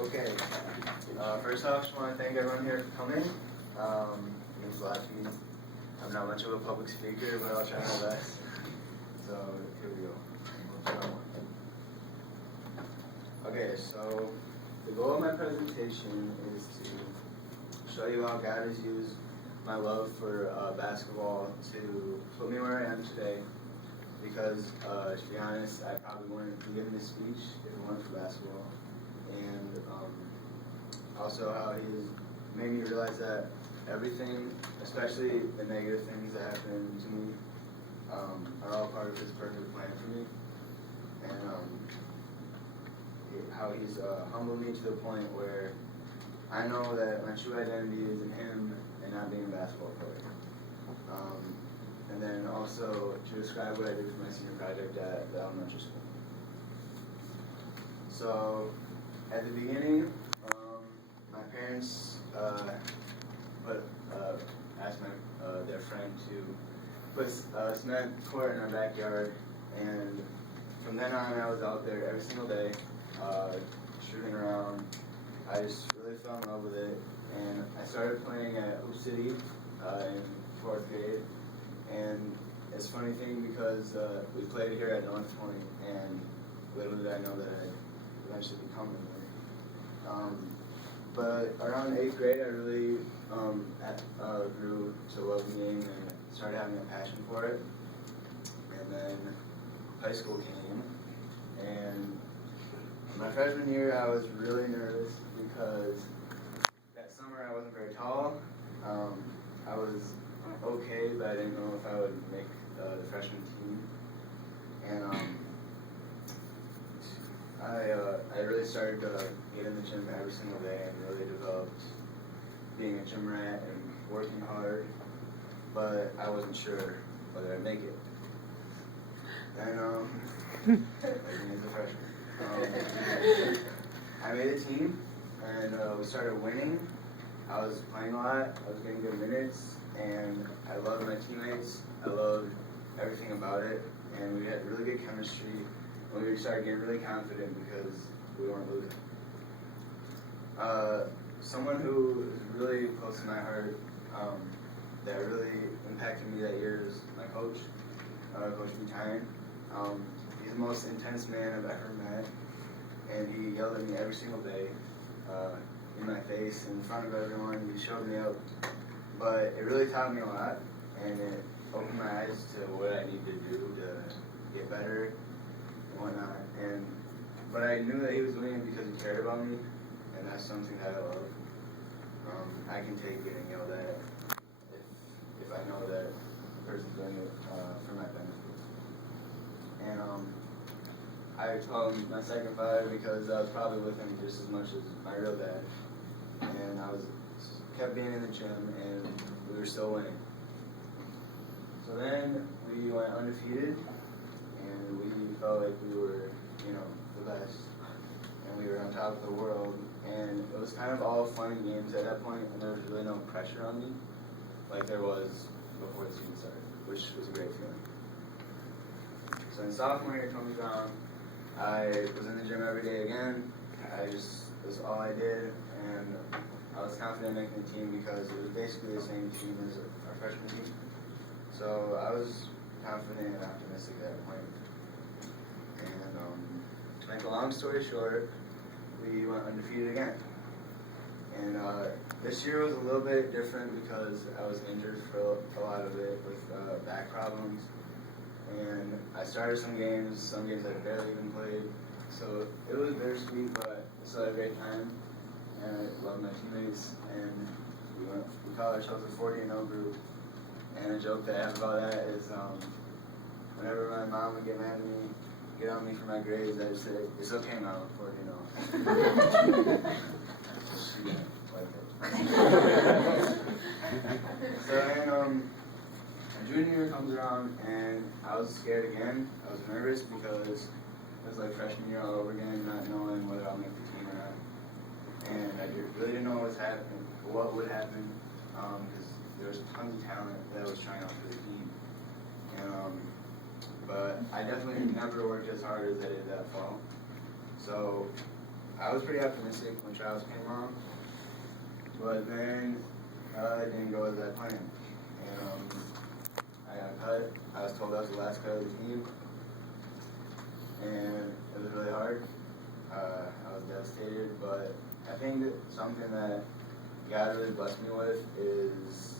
Okay. First off, just want to thank everyone here for coming. It means a lot to me. I'm not much of a public speaker, but I'll try my best. So here we go. Okay, so the goal of my presentation is to show you how God has used my love for basketball to put me where I am today. Because, to be honest, I probably wouldn't be giving this speech if it weren't for basketball. And also how he's made me realize that everything, especially the negative things that happen to me, are all part of his perfect plan for me. And how he's humbled me to the point where I know that my true identity is in him and not being a basketball player. And then also to describe what I did for my senior project at the elementary school. So at the beginning, my parents asked their friend to put a cement court in our backyard, and from then on I was out there every single day, shooting around. I just really fell in love with it, and I started playing at Hoop City in 4th grade. And it's a funny thing because we played here at North Point, and little did I know that I'd eventually become a member. But around 8th grade, I really grew to love the game and started having a passion for it. And then high school came, and my freshman year, I was really nervous because that summer I wasn't very tall. I was okay, but I didn't know if I would make the freshman team. And I really started to get in the gym every single day and really developed being a gym rat and working hard, but I wasn't sure whether I'd make it. And as a freshman, I made a team, and we started winning. I was playing a lot, I was getting good minutes, and I loved my teammates. I loved everything about it, and we had really good chemistry. And we started getting really confident because we weren't losing. Someone who is really close to my heart, that really impacted me that year is my coach, Coach Butine. He's the most intense man I've ever met, and he yelled at me every single day, in my face, in front of everyone. He showed me up. But it really taught me a lot, and it opened my eyes to what I need to do to get better and whatnot. But I knew that he was doing it because he cared about me, and that's something that I love. I can take getting yelled at if I know that the person's doing it for my benefit. And I told him my second father because I was probably with him just as much as my real dad, and I kept being in the gym, and we were still winning. So then we went undefeated, and we felt like we were, the best, and we were on top of the world, and it was kind of all fun and games at that point, and there was really no pressure on me, like there was before the season started, which was a great feeling. So in sophomore year comes around, I was in the gym every day again. That's all I did, and I was confident in making the team because it was basically the same team as our freshman team. So I was confident and optimistic at that point. And to make a long story short, we went undefeated again. And this year was a little bit different because I was injured for a lot of it with back problems. And I started some games I barely even played. So it was bittersweet, but I still had a great time. And I love my teammates, and we call ourselves a 40-0 group. And a joke that I have about that is whenever my mom would get mad at me, get on me for my grades, I'd say, "It's okay, Mom, I'm 40-0." She didn't like it. So then my junior year comes around, and I was scared again. I was nervous because it was like freshman year all over again, not knowing whether I'll make the team or not. And I really didn't know what would happen, because there was tons of talent that was trying out for the team. but I definitely never worked as hard as I did that fall. So I was pretty optimistic when trials came around, but then it didn't go as I planned. And I got cut. I was told I was the last cut of the team, and it was really hard. I was devastated, but I think that something that God really blessed me with is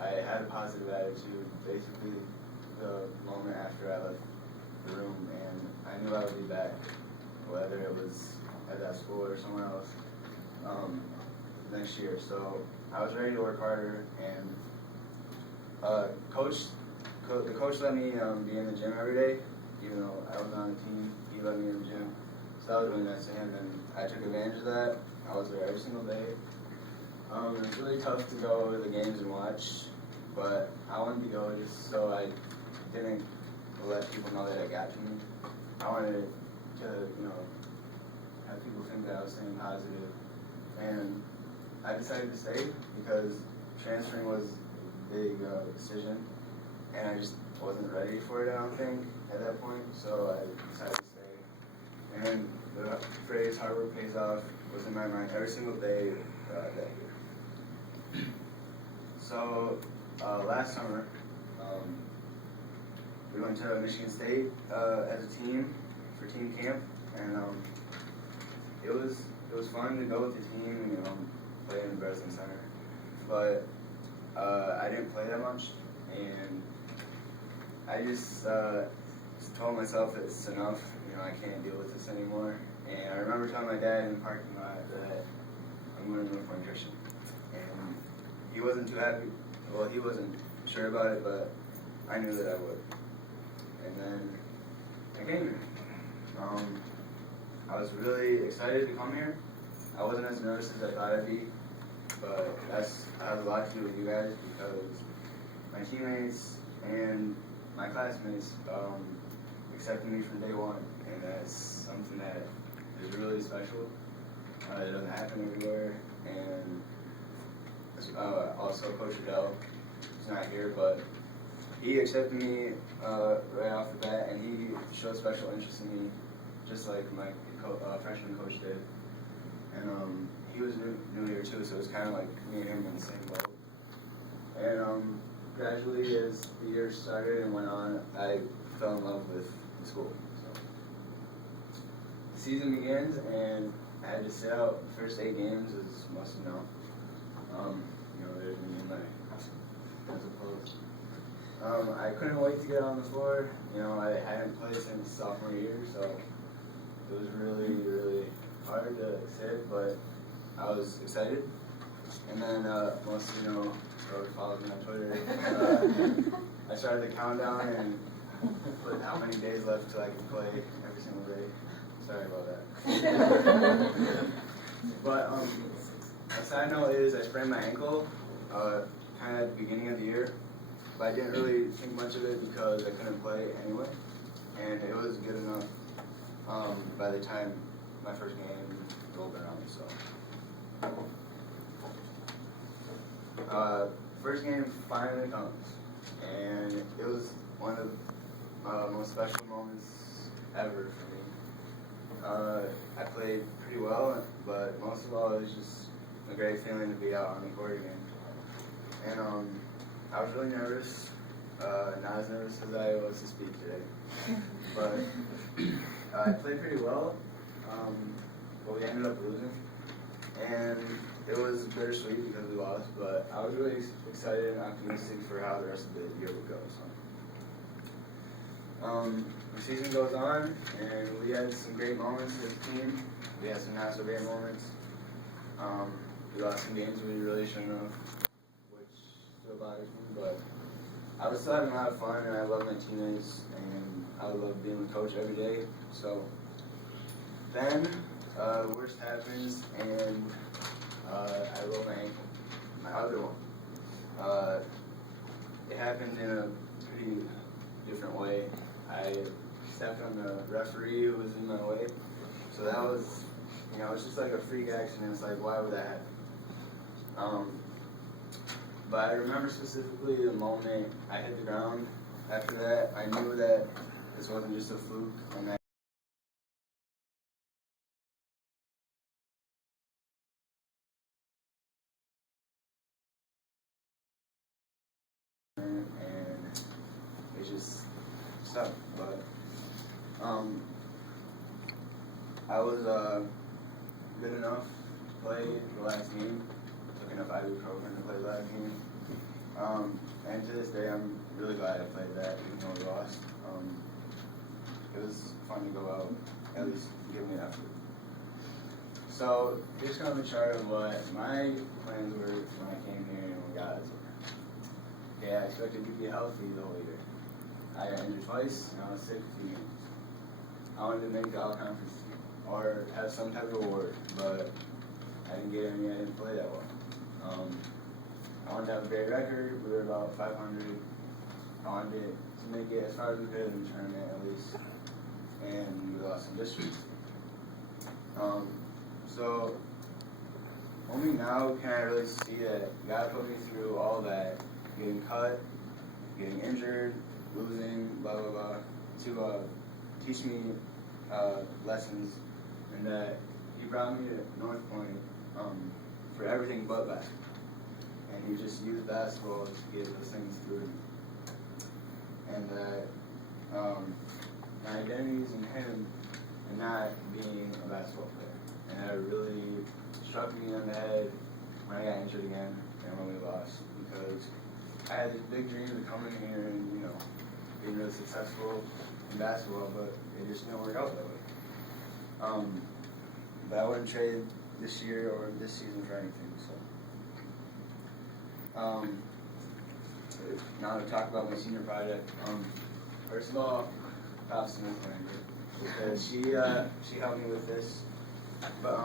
I had a positive attitude basically the moment after I left the room, and I knew I would be back, whether it was at that school or somewhere else next year. So I was ready to work harder, and the coach let me be in the gym every day, even though I was on the team. He let me in the gym, so that was really nice of him, and I took advantage of that. I was there every single day. It was really tough to go to the games and watch, but I wanted to go just so I didn't let people know that it got to me. I wanted to, have people think that I was staying positive, and I decided to stay because transferring was a big decision, and I just wasn't ready for it, I don't think, at that point, so I decided to stay. And the phrase "hard work pays off" was in my mind every single day that year. So last summer, we went to Michigan State as a team for team camp, and it was fun to go with the team, play in the wrestling center. But I didn't play that much, and I just told myself that it's enough. I can't deal with this anymore. And I remember telling my dad in the parking lot that I'm going to move for nutrition. And he wasn't too happy. Well, he wasn't sure about it, but I knew that I would. And then I came here. I was really excited to come here. I wasn't as nervous as I thought I'd be, but that has a lot to do with you guys because my teammates and my classmates accepted me from day one, and that's something that is really special. It doesn't happen everywhere, and also Coach Adele is not here, but he accepted me right off the bat, and he showed special interest in me, just like my freshman coach did. And he was new here too, so it was kind of like me and him in the same boat. And gradually, as the year started and went on, I fell in love with the school. So the season begins, and I had to sit out the first 8 games, as most of you know. There's me and my opposed. I couldn't wait to get on the floor. I hadn't played since sophomore year, so it was really, really hard to sit, but I was excited. And then most of you know, whoever follows me on Twitter, I started the countdown and put how many days left till I could play every single day. Sorry about that. But a side note is I sprained my ankle kind of at the beginning of the year, but I didn't really think much of it because I couldn't play anyway, and it was good enough by the time my first game rolled around. So first game finally comes, and it was one of the most special moments ever for me. I played pretty well, but most of all, it was just a great feeling to be out on the court again. And I was really nervous, not as nervous as I was to speak today. But I played pretty well, but we ended up losing. And it was bittersweet because we lost, but I was really excited and optimistic for how the rest of the year would go. So the season goes on, and we had some great moments as a team. We had some not so great moments. We lost some games we really shouldn't have, which still bothers me, but I was still having a lot of fun, and I love my teammates, and I love being with coach every day. So then the worst happens, and I rolled my ankle, my other one. It happened in a pretty different way. I stepped on the referee who was in my way, so that was, it's just like a freak accident. It's like, why would that happen? But I remember specifically the moment I hit the ground. After that, I knew that this wasn't just a fluke, and that and it's just stuff. But I was good enough to play the last game. Took enough ibuprofen to play the last game. And to this day, I'm really glad I played that, even though we lost. It was fun to go out, at least give me an effort. So, here's kind of a chart of what my plans were when I came here and we got it. Okay, I expected to be healthy the whole year. I got injured twice, and I was sick for 2 games. I wanted to make the all-conference team, or have some type of award, but I didn't get any, I didn't play that well. I wanted to have a great record. We were about 500. I wanted to make it as far as we could in the tournament at least, and we lost some districts. So only now can I really see that God put me through all that, getting cut, getting injured, losing, blah blah blah, to teach me lessons, and that He brought me to North Point for everything but basketball. And He just used basketball to get those things through me. And that my identity is in Him and not being a basketball player. And that really struck me on the head when I got injured again and when we lost, because I had this big dream of coming here and, being really successful in basketball, but it just didn't work out that way. But I wouldn't trade this year or this season for anything, so. Now to talk about my senior project. First of all, props to Ms. Lander, because she helped me with this. But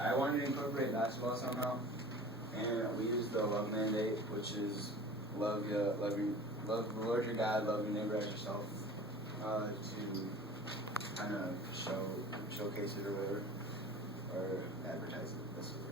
I wanted to incorporate basketball somehow, and we used the love mandate, which is love the Lord your God, love your neighbor as yourself, to kind of showcase it or whatever, or advertise it. That's it.